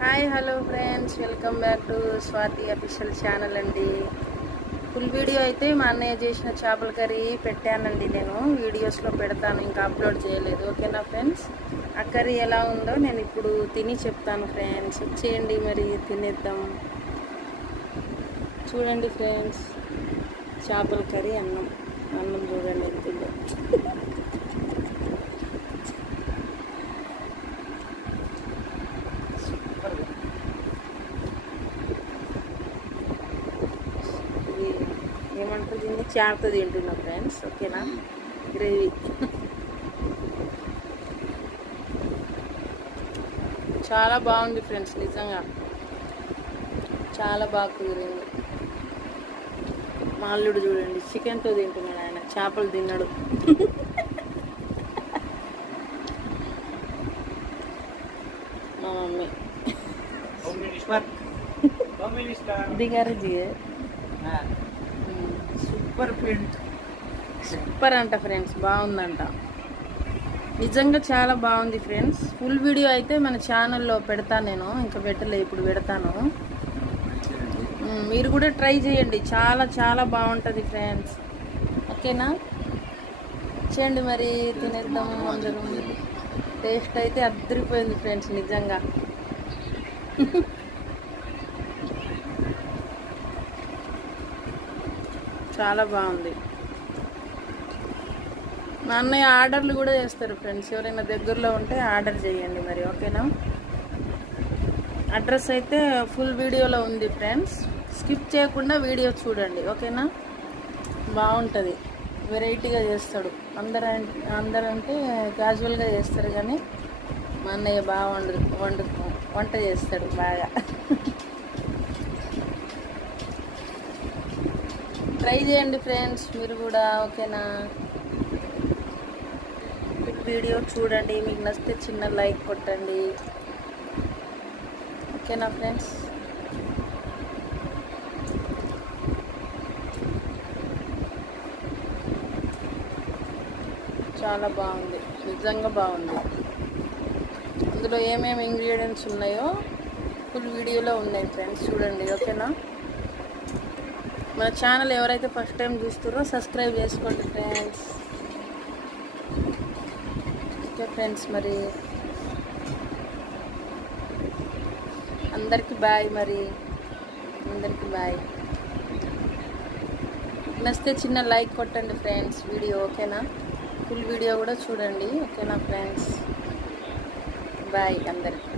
Hi hello friends, welcome back to Swathi official channel అండి. Full video అయితే మా అన్నయ్య చేసిన చేపల కర్రీ పెట్టానండి. నేను వీడియోస్లో పెడతాను, ఇంకా అప్లోడ్ చేయలేదు. ఓకేనా ఫ్రెండ్స్, ఆ కర్రీ ఎలా ఉందో నేను ఇప్పుడు తిని చెప్తాను ఫ్రెండ్స్. వచ్చేయండి మరి తినేద్దాం. చూడండి ఫ్రెండ్స్, చేపల కర్రీ అన్నం చూడండి ఎంత ఉందో. ఏమంటారు దీన్ని, చారుతో తింటున్నా ఫ్రెండ్స్. ఓకేనా, గ్రేవీ చాలా బాగుంది ఫ్రెండ్స్, నిజంగా చాలా బాగా కుదిరింది. మా అల్లుడు చూడండి చికెన్తో తింటున్నాడు, ఆయన చేపలు తిన్నాడు. మా మమ్మీ దిగారు సూపర్ అంట ఫ్రెండ్స్, బాగుందంట, నిజంగా చాలా బాగుంది ఫ్రెండ్స్. ఫుల్ వీడియో అయితే మన ఛానల్లో పెడతాను, నేను ఇంకా పెట్టలే, ఇప్పుడు పెడతాను. మీరు కూడా ట్రై చేయండి, చాలా చాలా బాగుంటుంది ఫ్రెండ్స్. ఓకేనా, చేయండి మరి, తినేద్దాము అందరూ. టేస్ట్ అయితే అద్దరిపోయింది ఫ్రెండ్స్, నిజంగా. చాలా బాగుంది. మా అన్నయ్య ఆర్డర్లు కూడా చేస్తారు ఫ్రెండ్స్, ఎవరైనా దగ్గరలో ఉంటే ఆర్డర్ చేయండి మరి. ఓకేనా, అడ్రస్ అయితే ఫుల్ వీడియోలో ఉంది ఫ్రెండ్స్, స్కిప్ చేయకుండా వీడియో చూడండి. ఓకేనా, బాగుంటుంది, వెరైటీగా చేస్తాడు. అందరంటే క్యాజువల్గా చేస్తారు, కానీ మా అన్నయ్య బాగా వంట చేస్తాడు బాగా. ట్రై చేయండి ఫ్రెండ్స్ మీరు కూడా. ఓకేనా, వీడియో చూడండి, మీకు నచ్చితే చిన్న లైక్ కొట్టండి. ఓకేనా ఫ్రెండ్స్, చాలా బాగుంది, నిజంగా బాగుంది. అందులో ఏమేమి ఇంగ్రీడియంట్స్ ఉన్నాయో ఫుల్ వీడియోలో ఉన్నాయి ఫ్రెండ్స్, చూడండి. ఓకేనా, మన ఛానల్ ఎవరైతే ఫస్ట్ టైం చూస్తారో సబ్స్క్రైబ్ చేసుకోండి ఫ్రెండ్స్. ఓకే ఫ్రెండ్స్, మరి అందరికీ బాయ్, మరి అందరికీ బాయ్. నచ్చితే చిన్న లైక్ కొట్టండి ఫ్రెండ్స్ వీడియో. ఓకేనా, ఫుల్ వీడియో కూడా చూడండి. ఓకేనా ఫ్రెండ్స్, బాయ్ అందరికీ.